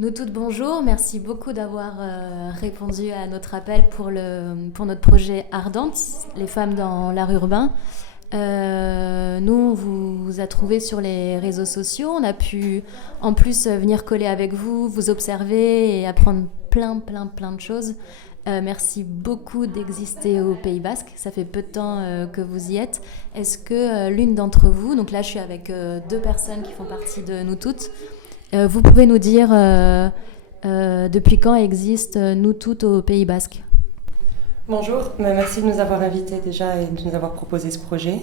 Nous toutes bonjour, merci beaucoup d'avoir répondu à notre appel pour notre projet Ardente, les femmes dans l'art urbain. Nous, on vous a trouvé sur les réseaux sociaux, on a pu en plus venir coller avec vous, vous observer et apprendre plein de choses. Merci beaucoup d'exister au Pays Basque, ça fait peu de temps que vous y êtes. Est-ce que l'une d'entre vous, donc là je suis avec deux personnes qui font partie de nous toutes, vous pouvez nous dire depuis quand existe Nous Toutes au Pays Basque? Bonjour, merci de nous avoir invités déjà et de nous avoir proposé ce projet.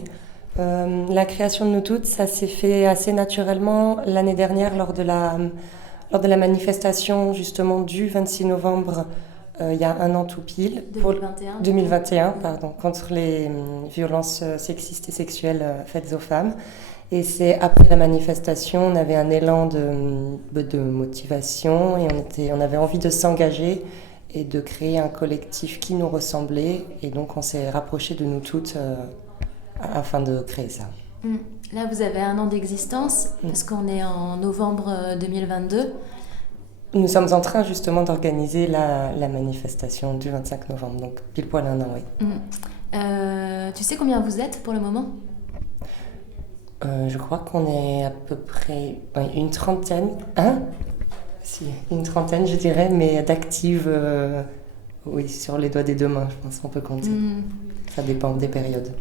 La création de Nous Toutes, ça s'est fait assez naturellement l'année dernière lors de la manifestation justement du 26 novembre, il y a un an tout pile. 2021, pardon, contre les violences sexistes et sexuelles faites aux femmes. Et c'est après la manifestation, on avait un élan de motivation et on avait envie de s'engager et de créer un collectif qui nous ressemblait. Et donc on s'est rapprochés de nous toutes afin de créer ça. Là, vous avez un an d'existence, parce qu'on est en novembre 2022. Nous sommes en train justement d'organiser la manifestation du 25 novembre, donc pile poil un an, oui. Tu sais combien vous êtes pour le moment ? Je crois qu'on est à peu près une trentaine, une trentaine je dirais, mais d'actives, oui, sur les doigts des deux mains, je pense qu'on peut compter. Ça dépend des périodes.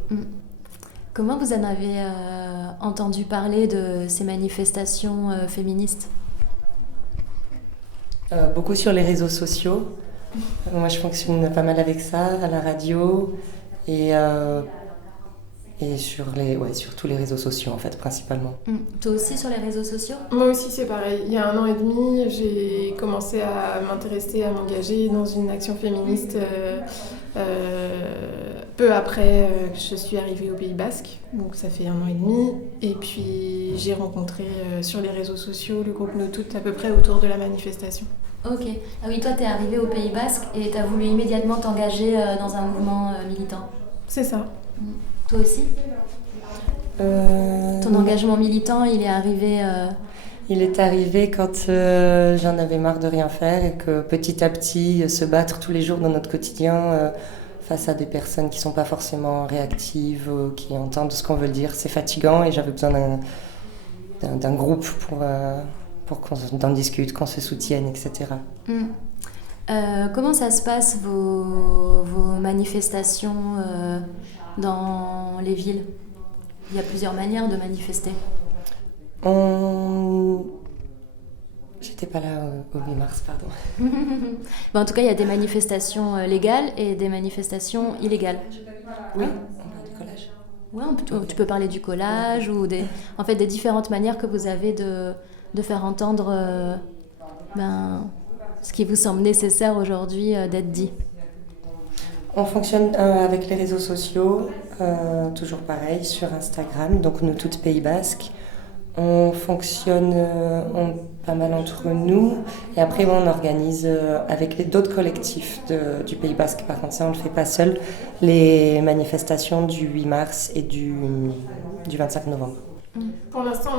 Comment vous en avez entendu parler de ces manifestations féministes ? Beaucoup sur les réseaux sociaux. Moi je fonctionne pas mal avec ça, à la radio et sur tous les réseaux sociaux en fait, principalement. Toi aussi sur les réseaux sociaux ? Moi aussi c'est pareil. Il y a un an et demi, j'ai commencé à m'intéresser, à m'engager dans une action féministe peu après que je suis arrivée au Pays Basque. Donc ça fait un an et demi. Et puis j'ai rencontré sur les réseaux sociaux le groupe Nous Toutes à peu près autour de la manifestation. Ok. Ah oui, toi t'es arrivée au Pays Basque et t'as voulu immédiatement t'engager dans un mouvement militant. C'est ça. Toi aussi ? Ton engagement militant, il est arrivé... Il est arrivé quand j'en avais marre de rien faire et que petit à petit, se battre tous les jours dans notre quotidien face à des personnes qui ne sont pas forcément réactives, qui entendent ce qu'on veut dire, c'est fatigant et j'avais besoin d'un groupe pour qu'on en discute, qu'on se soutienne, etc. Comment ça se passe vos manifestations dans les villes ? Il y a plusieurs manières de manifester. J'étais pas là au 8 mars, pardon. En tout cas, il y a des manifestations légales et des manifestations illégales. Oui, on parle du collage. Ouais, tu peux parler du collage ou des différentes manières que vous avez de faire entendre ce qui vous semble nécessaire aujourd'hui d'être dit. On fonctionne avec les réseaux sociaux, toujours pareil, sur Instagram, donc Nous Toutes Pays Basque. On fonctionne pas mal entre nous et après on organise avec d'autres collectifs du Pays Basque. Par contre ça on ne le fait pas seul, les manifestations du 8 mars et du 25 novembre. Pour l'instant,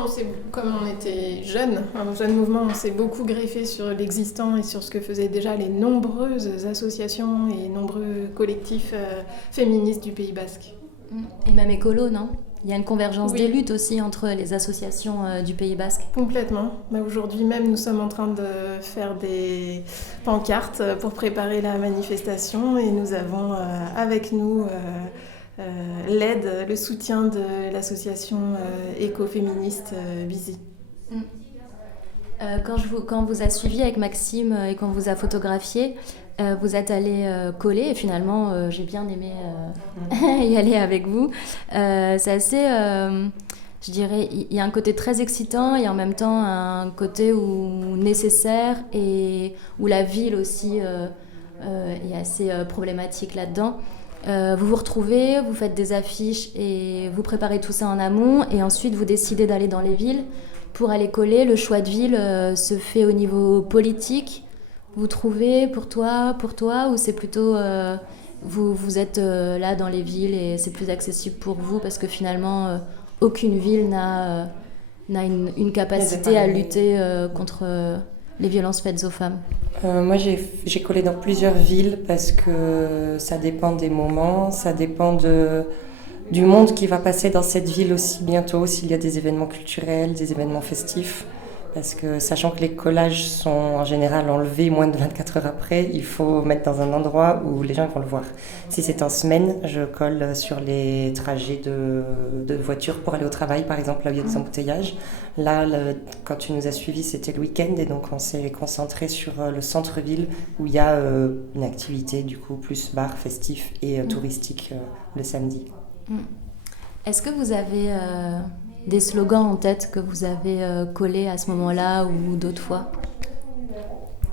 comme on était jeunes, un jeune mouvement, on s'est beaucoup greffé sur l'existant et sur ce que faisaient déjà les nombreuses associations et nombreux collectifs féministes du Pays Basque. Et même écolo, non ? Il y a une convergence Oui. des luttes aussi entre les associations du Pays Basque. Complètement. Aujourd'hui même, nous sommes en train de faire des pancartes pour préparer la manifestation et nous avons avec nous l'aide, le soutien de l'association écoféministe Busy. Quand vous a suivi avec Maxime et qu'on vous a photographié, vous êtes allé coller et finalement j'ai bien aimé y aller avec vous. C'est assez, je dirais, il y a un côté très excitant et en même temps un côté nécessaire et où la ville aussi est assez problématique là-dedans. Vous vous retrouvez, vous faites des affiches et vous préparez tout ça en amont et ensuite vous décidez d'aller dans les villes pour aller coller. Le choix de ville se fait au niveau politique. Vous trouvez pour toi ou c'est plutôt vous êtes là dans les villes et c'est plus accessible pour vous parce que finalement aucune ville n'a une capacité à lutter contre les violences faites aux femmes? Moi, j'ai collé dans plusieurs villes parce que ça dépend des moments, ça dépend du monde qui va passer dans cette ville aussi bientôt, s'il y a des événements culturels, des événements festifs. Parce que sachant que les collages sont en général enlevés moins de 24 heures après, il faut mettre dans un endroit où les gens vont le voir. Si c'est en semaine, je colle sur les trajets de voiture pour aller au travail, par exemple, là où il y a des embouteillages. Là, quand tu nous as suivis, c'était le week-end et donc on s'est concentré sur le centre-ville où il y a une activité du coup plus bar, festif et touristique le samedi. Est-ce que vous avez des slogans en tête que vous avez collés à ce moment-là ou d'autres fois?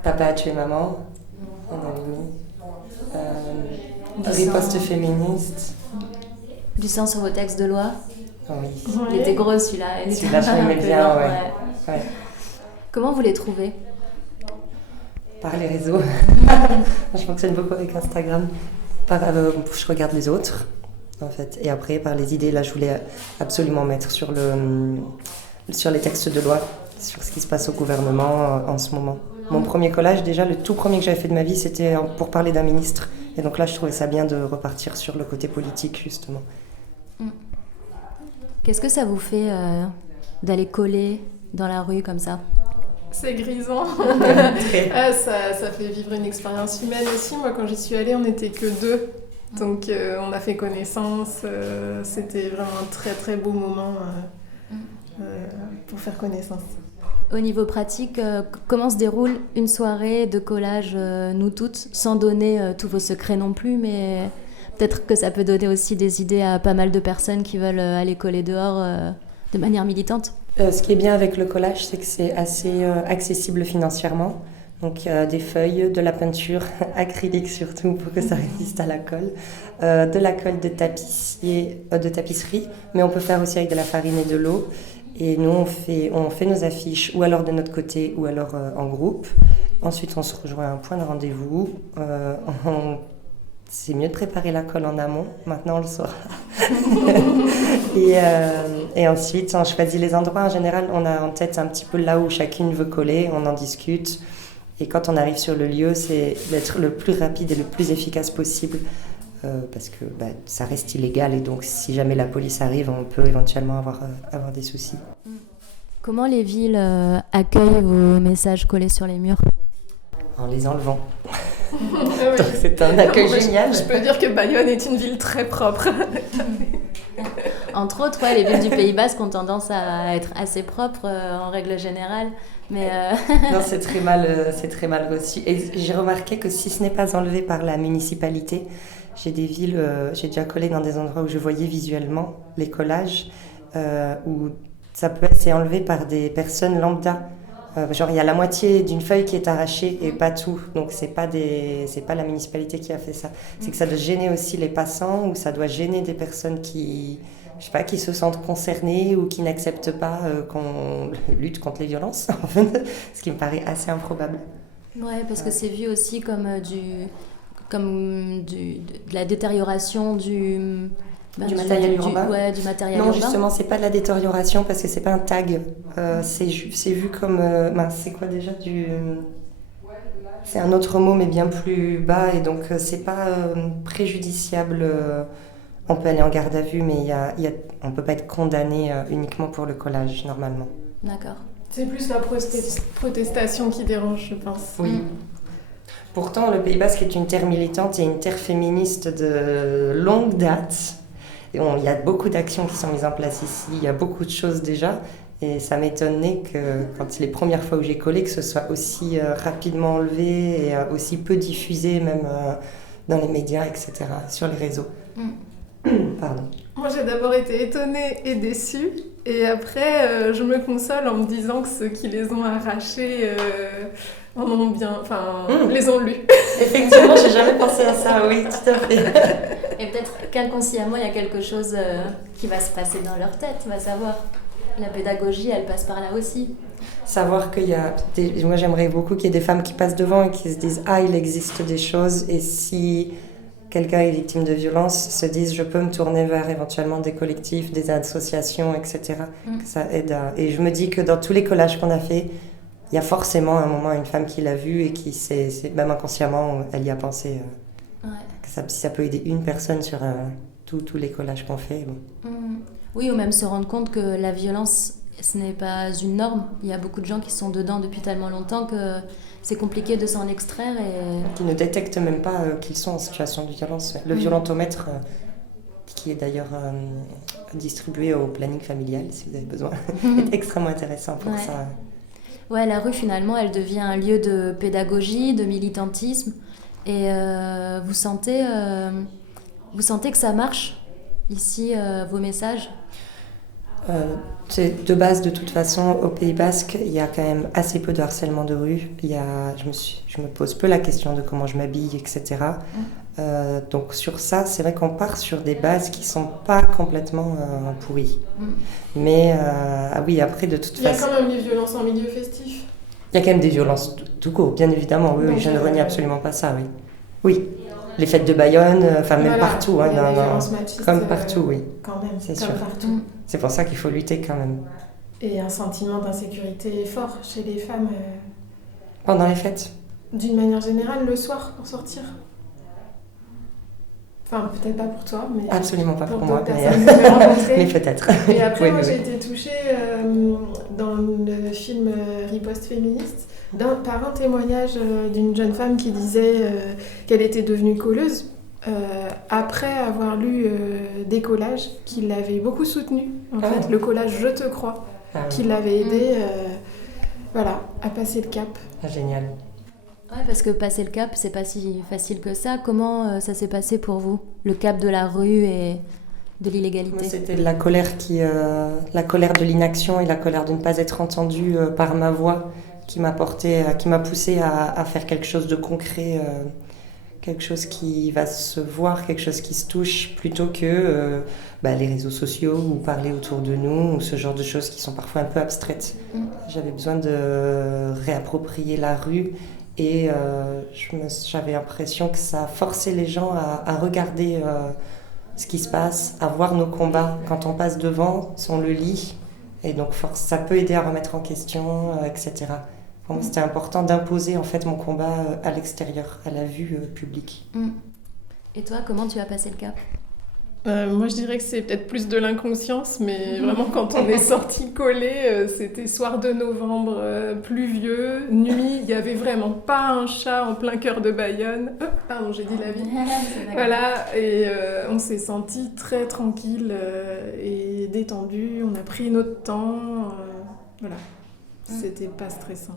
Papa a tué maman, on avait mis. Riposte féministe. Du sang sur vos textes de loi? Oui. Il était gros celui-là. Celui-là, je l'aimais bien, ouais. Comment vous les trouvez? Par les réseaux. Je fonctionne beaucoup avec Instagram. Je regarde les autres. En fait. Et après, par les idées, là, je voulais absolument mettre sur les textes de loi, sur ce qui se passe au gouvernement en ce moment. Mon premier collage, déjà, le tout premier que j'avais fait de ma vie, c'était pour parler d'un ministre. Et donc là, je trouvais ça bien de repartir sur le côté politique, justement. Qu'est-ce que ça vous fait d'aller coller dans la rue comme ça? C'est grisant. Ça fait vivre une expérience humaine aussi. Moi, quand j'y suis allée, on n'était que 2. Donc on a fait connaissance, c'était vraiment un très très beau moment pour faire connaissance. Au niveau pratique, comment se déroule une soirée de collage nous toutes, sans donner tous vos secrets non plus, mais peut-être que ça peut donner aussi des idées à pas mal de personnes qui veulent aller coller dehors de manière militante? Ce qui est bien avec le collage, c'est que c'est assez accessible financièrement. Donc des feuilles, de la peinture acrylique surtout pour que ça résiste à la colle, de la colle de tapisserie, mais on peut faire aussi avec de la farine et de l'eau. Et nous on fait nos affiches ou alors de notre côté ou alors en groupe. Ensuite on se rejoint à un point de rendez-vous. C'est mieux de préparer la colle en amont, maintenant on le saura. Et ensuite on choisit les endroits. En général on a en tête un petit peu là où chacune veut coller, on en discute. Et quand on arrive sur le lieu, c'est d'être le plus rapide et le plus efficace possible parce que ça reste illégal et donc si jamais la police arrive, on peut éventuellement avoir des soucis. Comment les villes accueillent vos messages collés sur les murs? En les enlevant. Donc c'est un accueil génial. Je peux dire que Bayonne est une ville très propre. Entre autres, les villes du Pays Basque ont tendance à être assez propres en règle générale. Mais Non, c'est très mal reçu. Et j'ai remarqué que si ce n'est pas enlevé par la municipalité, j'ai déjà collé dans des endroits où je voyais visuellement les collages, où c'est enlevé par des personnes lambda. Genre il y a la moitié d'une feuille qui est arrachée et pas tout. Donc c'est pas la municipalité qui a fait ça. C'est que ça doit gêner aussi les passants ou ça doit gêner des personnes qui se sentent concernées ou qui n'acceptent pas qu'on lutte contre les violences, en fait, ce qui me paraît assez improbable. Ouais, parce que c'est vu aussi comme de la détérioration du matériel urbain. Du matériel non, urbain. justement, c'est pas de la détérioration parce que c'est pas un tag. C'est vu comme... c'est quoi déjà c'est un autre mot mais bien plus bas et donc c'est pas préjudiciable. On peut aller en garde à vue, mais on ne peut pas être condamné uniquement pour le collage, normalement. D'accord. C'est plus la protestation qui dérange, je pense. Oui. Pourtant, le Pays Basque est une terre militante et une terre féministe de longue date. Et il y a beaucoup d'actions qui sont mises en place ici, il y a beaucoup de choses déjà. Et ça m'étonnait que, quand les premières fois où j'ai collé, que ce soit aussi rapidement enlevé et aussi peu diffusé, même dans les médias, etc., sur les réseaux. Pardon. Moi, j'ai d'abord été étonnée et déçue. Et après, je me console en me disant que ceux qui les ont arrachés en ont les ont lus. Effectivement, j'ai jamais pensé à ça, oui, tout à fait. Et peut-être qu'inconsciemment, il y a quelque chose qui va se passer dans leur tête, on va savoir. La pédagogie, elle passe par là aussi. Savoir qu'il y a... Moi, j'aimerais beaucoup qu'il y ait des femmes qui passent devant et qui se disent « Ah, il existe des choses » et si... quelqu'un est victime de violence, se disent je peux me tourner vers éventuellement des collectifs, des associations, etc. Que ça aide à... Et je me dis que dans tous les collages qu'on a fait, il y a forcément un moment une femme qui l'a vu et qui même inconsciemment, elle y a pensé. Si ça peut aider une personne sur tous les collages qu'on fait. Bon. Oui, ou même se rendre compte que la violence, ce n'est pas une norme. Il y a beaucoup de gens qui sont dedans depuis tellement longtemps que c'est compliqué de s'en extraire. Qui ne détectent même pas qu'ils sont en situation de violence. Le violentomètre, qui est d'ailleurs distribué au planning familial, si vous avez besoin, est extrêmement intéressant pour ça. Ouais, la rue, finalement, elle devient un lieu de pédagogie, de militantisme. Et vous sentez que ça marche, ici, vos messages? C'est de base, de toute façon, au Pays Basque, il y a quand même assez peu de harcèlement de rue. Je me pose peu la question de comment je m'habille, etc. Donc sur ça, c'est vrai qu'on part sur des bases qui ne sont pas complètement pourries. Mais oui, après, de toute façon... Il y a quand même des violences en milieu festif. Il y a quand même des violences tout court, bien évidemment. Oui, je ne renie absolument pas ça, oui. Oui, les fêtes de Bayonne, même partout. Il y a des violences machistes, comme partout, oui. Quand même, c'est comme sûr. Partout. C'est pour ça qu'il faut lutter quand même. Et un sentiment d'insécurité fort chez les femmes. Pendant les fêtes? D'une manière générale, le soir, pour sortir. Enfin, peut-être pas pour toi, mais... Absolument pas pour moi, mais peut-être. Et après, moi, j'ai été touchée dans le film Riposte féministe par un témoignage d'une jeune femme qui disait qu'elle était devenue colleuse après avoir lu des collages qui l'avaient beaucoup soutenue. En fait, le collage Je te crois, qui l'avait aidée à passer le cap. Génial. Ouais, parce que passer le cap, c'est pas si facile que ça. Comment ça s'est passé pour vous, le cap de la rue et de l'illégalité? Moi, c'était la colère de l'inaction et la colère de ne pas être entendue par ma voix qui m'a poussée à faire quelque chose de concret, quelque chose qui va se voir, quelque chose qui se touche, plutôt que les réseaux sociaux ou parler autour de nous, ou ce genre de choses qui sont parfois un peu abstraites. J'avais besoin de réapproprier la rue. Et j'avais l'impression que ça forçait les gens à regarder ce qui se passe, à voir nos combats. Quand on passe devant, on le lit. Et donc ça peut aider à remettre en question, etc. Pour moi, c'était important d'imposer en fait mon combat à l'extérieur, à la vue publique. Et toi, comment tu as passé le cap? Moi, je dirais que c'est peut-être plus de l'inconscience, mais vraiment, quand on est sortis collés, c'était soir de novembre, pluvieux, nuit, il n'y avait vraiment pas un chat en plein cœur de Bayonne. Pardon, j'ai dit la ville. Voilà, et on s'est sentis très tranquilles et détendus. On a pris notre temps. Voilà, c'était pas stressant.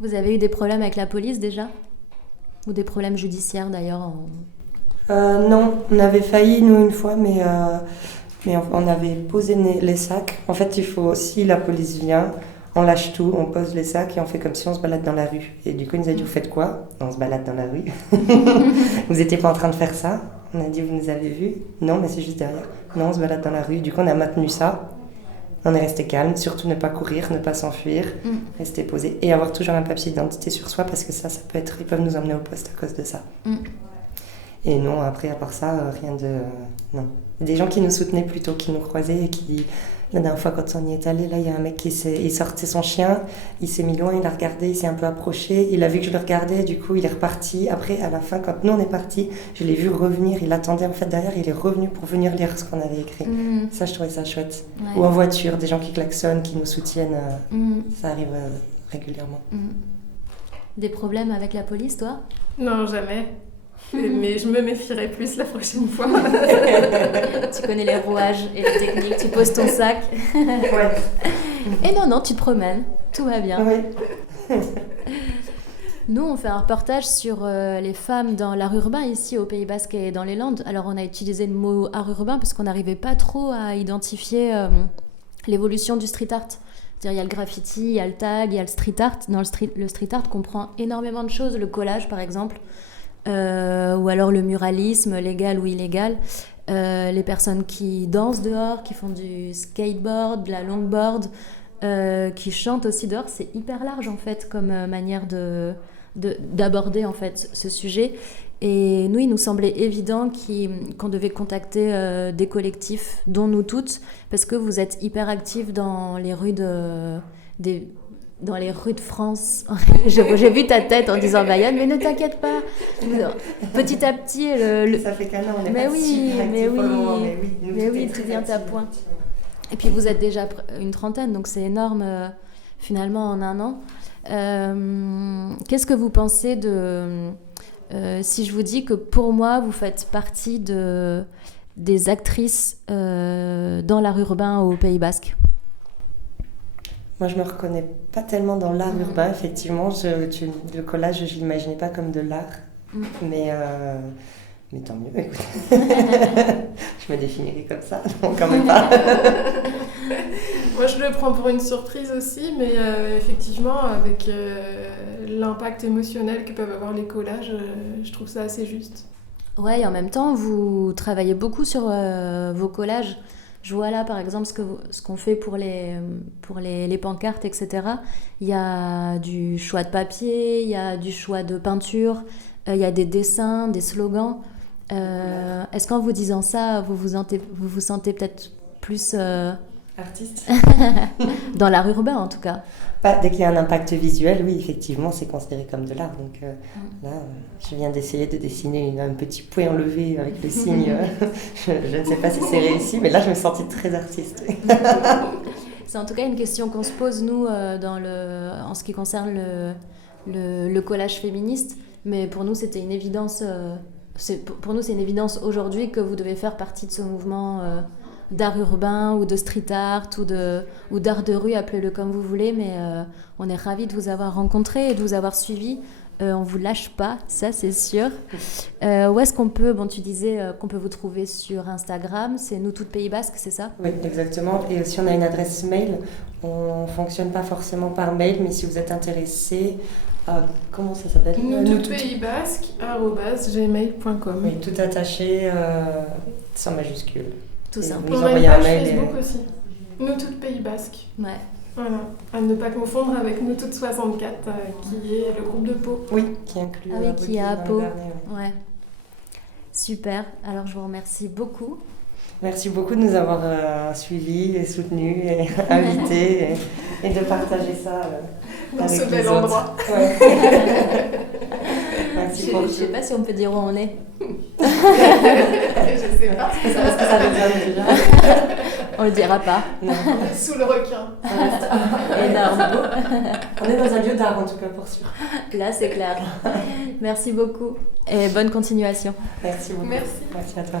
Vous avez eu des problèmes avec la police déjà? Ou des problèmes judiciaires d'ailleurs Non, on avait failli, nous, une fois, mais on avait posé les sacs. En fait, si la police vient, on lâche tout, on pose les sacs et on fait comme si on se balade dans la rue. Et du coup, il nous a dit, vous faites quoi? On se balade dans la rue. Vous n'étiez pas en train de faire ça? On a dit, vous nous avez vus? Non, mais c'est juste derrière. Non, on se balade dans la rue. Du coup, on a maintenu ça. On est resté calme, surtout ne pas courir, ne pas s'enfuir, rester posé et avoir toujours un papier d'identité sur soi parce que ça peut être, ils peuvent nous emmener au poste à cause de ça. Et non, après, à part ça, rien de... Non. Il y a des gens qui nous soutenaient plutôt, qui nous croisaient et qui... La dernière fois, quand on y est allé, là, il y a un mec il sortait son chien, il s'est mis loin, il a regardé, il s'est un peu approché, il a vu que je le regardais, du coup, il est reparti. Après, à la fin, quand nous, on est partis, je l'ai vu revenir, il attendait en fait derrière, il est revenu pour venir lire ce qu'on avait écrit. Ça, je trouvais ça chouette. Ouais. Ou en voiture, des gens qui klaxonnent, qui nous soutiennent, ça arrive régulièrement. Des problèmes avec la police, toi? Non, jamais. Mais je me méfierai plus la prochaine fois. Tu connais les rouages et les techniques, tu poses ton sac. Ouais. Et non, tu te promènes, tout va bien. Oui. Nous, on fait un reportage sur les femmes dans l'art urbain ici au Pays Basque et dans les Landes. Alors, on a utilisé le mot art urbain parce qu'on n'arrivait pas trop à identifier l'évolution du street art. C'est-à-dire, il y a le graffiti, il y a le tag, il y a le street art. Dans le street art comprend énormément de choses, le collage par exemple. Ou alors le muralisme, légal ou illégal, les personnes qui dansent dehors, qui font du skateboard, de la longboard, qui chantent aussi dehors, c'est hyper large en fait comme manière d'aborder en fait ce sujet. Et nous, il nous semblait évident qu'on devait contacter des collectifs, dont nous toutes, parce que vous êtes hyper actifs dans les rues dans les rues de France. J'ai vu ta tête en disant Bayonne, mais ne t'inquiète pas. Petit à petit, Ça fait qu'un an, on est mais pas oui, super mais actifs pour le moment, oui, mais oui, tout vient à point. Et puis vous êtes déjà une trentaine, donc c'est énorme finalement en un an. Qu'est-ce que vous pensez de... si je vous dis que pour moi, vous faites partie des actrices dans l'art urbain au Pays Basque? Moi, je me reconnais pas tellement dans l'art urbain, effectivement. Le collage, je l'imaginais pas comme de l'art. Mais tant mieux, écoute. Je me définirais comme ça, donc quand même pas. Moi, je le prends pour une surprise aussi, mais effectivement, avec l'impact émotionnel que peuvent avoir les collages, je trouve ça assez juste. Ouais, et en même temps, vous travaillez beaucoup sur vos collages. Je vois là, par exemple, ce qu'on fait pour les pancartes, etc. Il y a du choix de papier, il y a du choix de peinture, il y a des dessins, des slogans. Est-ce qu'en vous disant ça, vous vous sentez peut-être plus... Artiste dans l'art urbain, en tout cas. Dès qu'il y a un impact visuel, oui, effectivement, c'est considéré comme de l'art. Donc là, je viens d'essayer de dessiner un petit point enlevé avec le signe. Je ne sais pas si c'est réussi, mais là, je me sentis très artiste. C'est en tout cas une question qu'on se pose, nous, en ce qui concerne le collage féministe. Mais pour nous, c'était une évidence. Pour nous, c'est une évidence aujourd'hui que vous devez faire partie de ce mouvement d'art urbain ou de street art ou d'art de rue, appelez-le comme vous voulez, mais on est ravis de vous avoir rencontré et de vous avoir suivi. On ne vous lâche pas, ça c'est sûr. Où est-ce qu'on peut, tu disais qu'on peut vous trouver sur Instagram, c'est Nous Toutes Pays Basque, c'est ça? Oui, exactement. Et aussi on a une adresse mail, on ne fonctionne pas forcément par mail, mais si vous êtes intéressé, comment ça s'appelle? noutpasbasque@gmail.com. Oui, tout attaché, sans majuscule. Tout simple. On a une page Facebook aussi. Nous Toutes Pays Basque. Ouais. Voilà. À ne pas confondre avec Nous Toutes 64, qui est le groupe de Pau. Oui, qui inclut. Qui est à Pau. Ouais. Super. Alors je vous remercie beaucoup. Merci beaucoup de nous avoir suivis et soutenus et invités et de partager ça dans avec ce bel autres. endroit. Ouais. Merci beaucoup. Je ne sais pas si on peut dire où on est. Je sais pas. Est-ce que ça veut dire déjà? On le dira pas. Non. Sous le requin. Énorme. On est dans un lieu d'art en tout cas pour sûr. Là c'est clair. Merci beaucoup et bonne continuation. Merci beaucoup. Merci. Merci à toi.